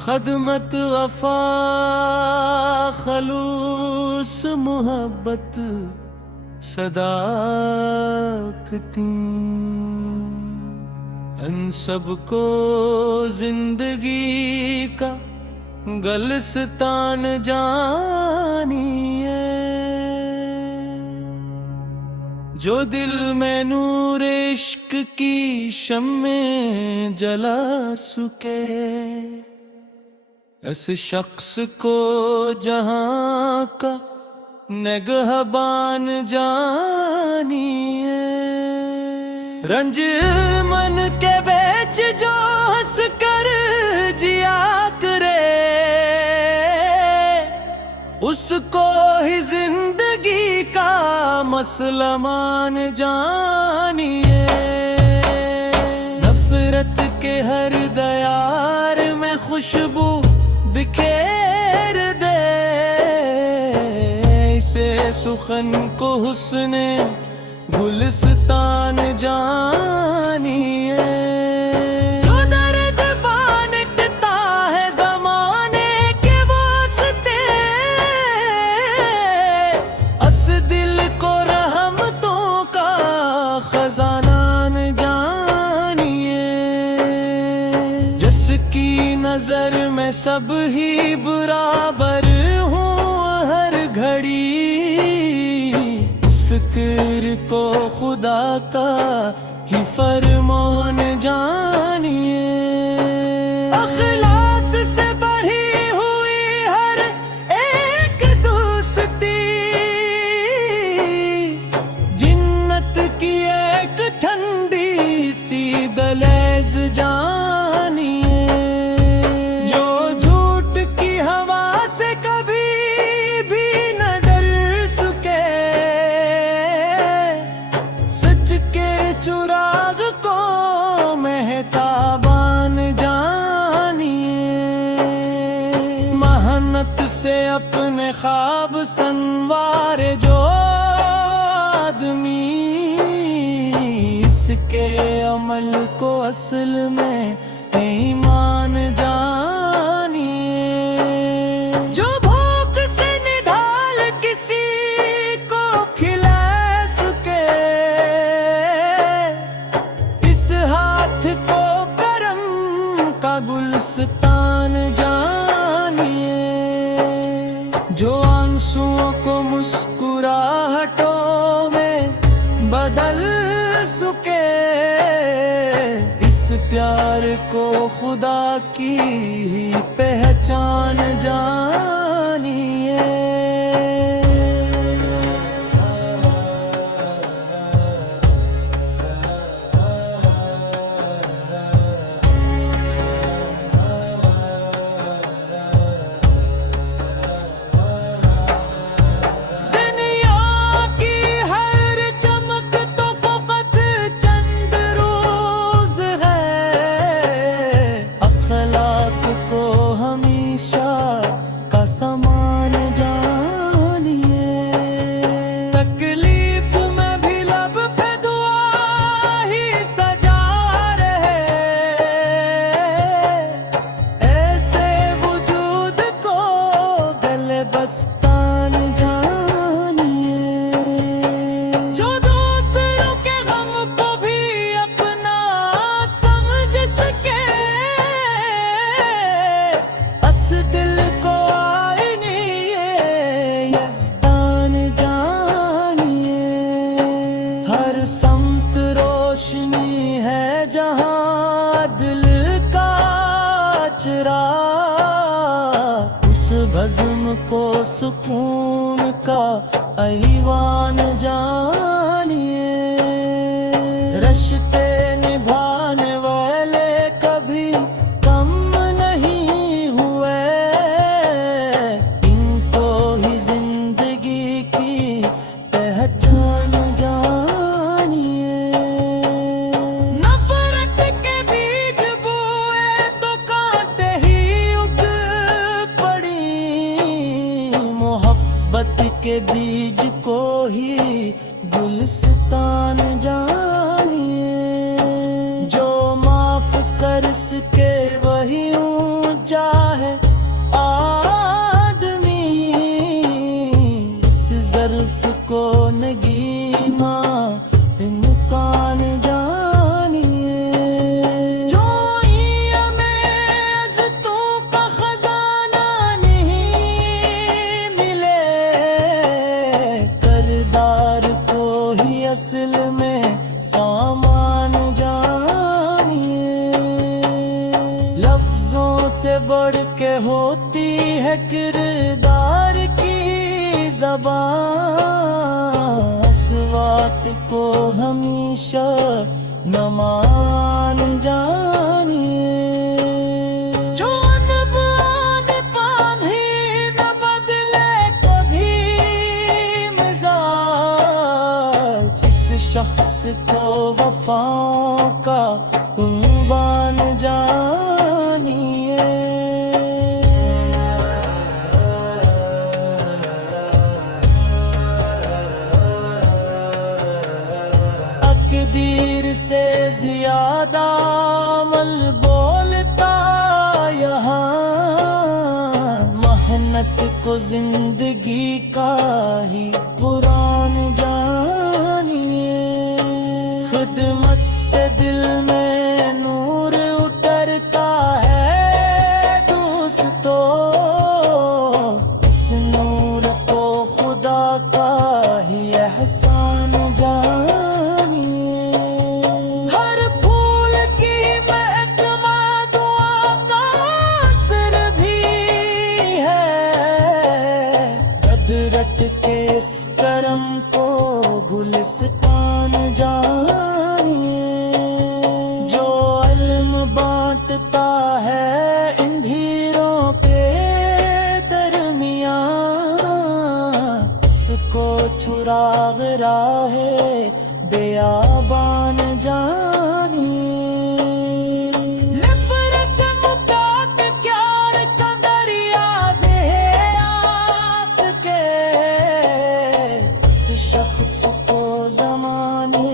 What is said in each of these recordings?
खदमत वफा खलूस मोहब्बत सदाकती इन सबको जिंदगी का गलस्तान जानिए। जो दिल में नूर इश्क की शम्मे जला सके, इस शख्स को जहां का निगहबान जानिए। रंज मन के बेच जो हंस कर जिया करे, उसको ही जिंदगी का मसला मान जानिए। नफरत के हर दयार में खुशबू बिखेर दे, इसे सुखन को हुस्ने गुलिस्तान जानिए। जो दर्द बांटता है ज़माने के वास्ते, अस दिल को रहमतों का खजाना जानिए। जिसकी नजर में सब ही बराबर हूँ हर घड़ी, इस फिक्र को खुदा का ही फरमान जानिए। अखलास से भरी हुई हर एक दोस्ती, जिन्नत की एक ठंडी सी दलेज जानिए। चुराग को मेहताबान जानिए। मेहनत से अपने ख्वाब संवारे जो आदमी, इसके अमल को असल में ईमान जानिए। जो भूख से निढाल किसी को खिला सके, को करम का गुलस्तान जानिए। जो आंसुओं को मुस्कुराहटों में बदल सके, इस प्यार को खुदा की पहचान जानिए। समान जानिए। तकलीफ में भी लब पे दुआ ही सजा रहे, ऐसे वजूद को गले बस्तान जानिए। जो दूसरों के गम को भी अपना समझ सके, अस दिल को समत रोशनी है जहां दिल का चरा, उस बज़्म को सुकून का ऐवान जानिए। रिश्ते निभाने वाले सामान जानिए। लफ्जों से बढ़ के होती है किरदार की ज़बान, असवात को हमेशा न मान जानिए। जो अनबन पाम ही न बदले कभी मिजाज, इस शख्स को वफाओं का उन्वान जानिए। तकदीर से ज्यादा अमल बोलता यहाँ, मेहनत को जिंदगी का ही कुरान जानिए। खिदमत से दिल में नूर उतरता है दोस्तों, इस नूर को खुदा का ही एहसान जानिए। हर फूल की महकमा दुआ का असर भी है, कदरत के इस करम को गुलिस्तान जानिए। जो इल्म बांटता है अंधेरों के दरमियान, उसको चुराग राहे बेआबान जानिए। नफरत मुकाट प्यार का दरिया दे आस के, उस शख्स को ज़माने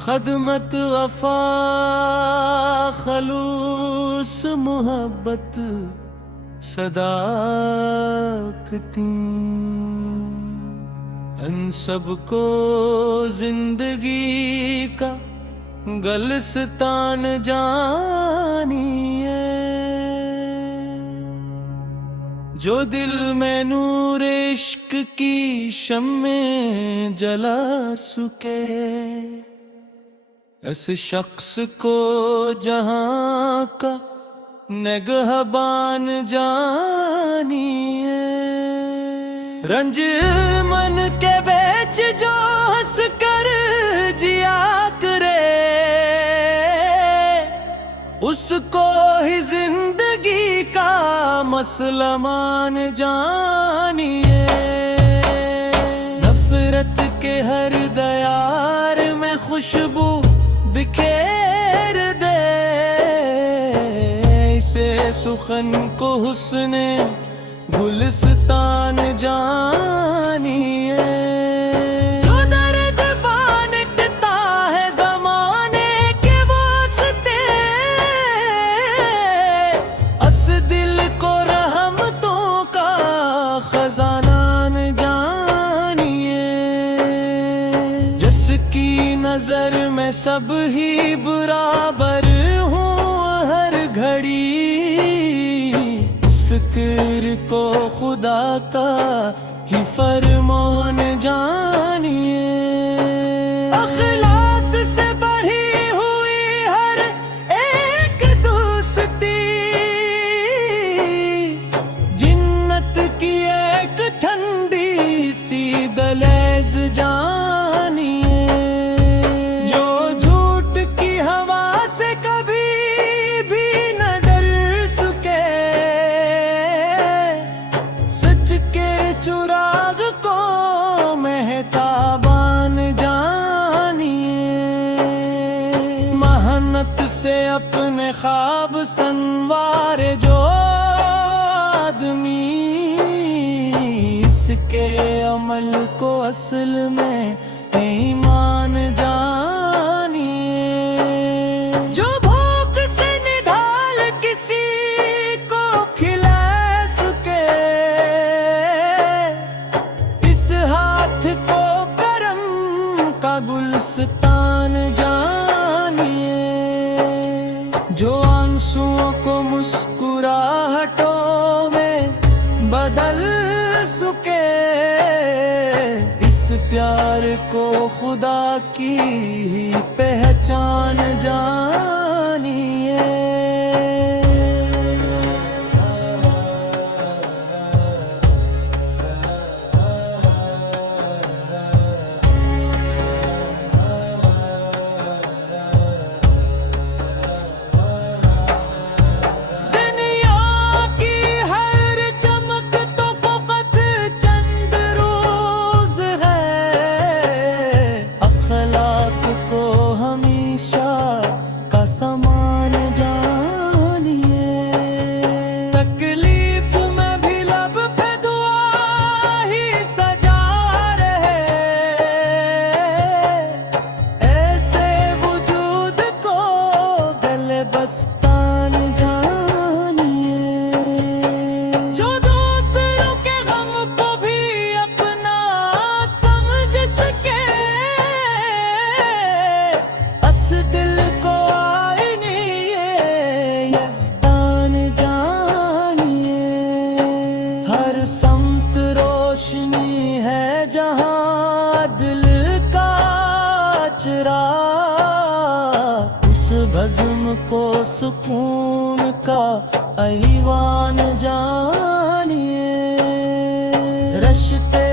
खदमत वफा खलूस मोहब्बत सदाकती, इन सब को जिंदगी का गलस्तान जानिए। जो दिल में नूर इश्क की शम्में जला सके, इस शख्स को जहां का निगहबान जानिए। रंज मन के बेच जो हंस कर जिया करे, उसको ही जिंदगी का मसला मान जानिए। नफरत के हर दयार में खुशबू बिखेर दे, इसे सुखन को हुस्ने गुलिस्तान जानिए। जो दर्द बांटता है ज़माने के वास्ते, अस दिल को रहमतों का खजाना जानिए। जिसकी नजर में सब ही बराबर हूँ हर घड़ी, इस फिक्र को खुदा का ही फरमान जानिए। अखलास से भरी हुई हर एक दोस्ती, जिन्नत की एक ठंडी सी दलेज जानिए। जो झूठ की हवा से कभी भी न डर सके, सच के चुराग को महताबान जानिए। मेहनत से अपने ख्वाब संवारे जो आदमी, इसके अमल को असल में ईमान जानिए। जो भूख से निढाल किसी को खिला सके, इस हाथ को करम का गुलस्तान जानिए। जो आंसुओं को मुस्कुराहटों में बदल सके, इस प्यार को खुदा की ही पहचान जानिए। समान जानिए। तकलीफ में भी लब पे दुआ ही सजा रहे, ऐसे वजूद को गले बस्तान जानिए। जो दूसरों के गम को भी अपना समझ सके, अस दिल को समत रोशनी है जहां दिल का चिराग, उस बज़्म को सुकून का ऐवान जानिए। रश्ते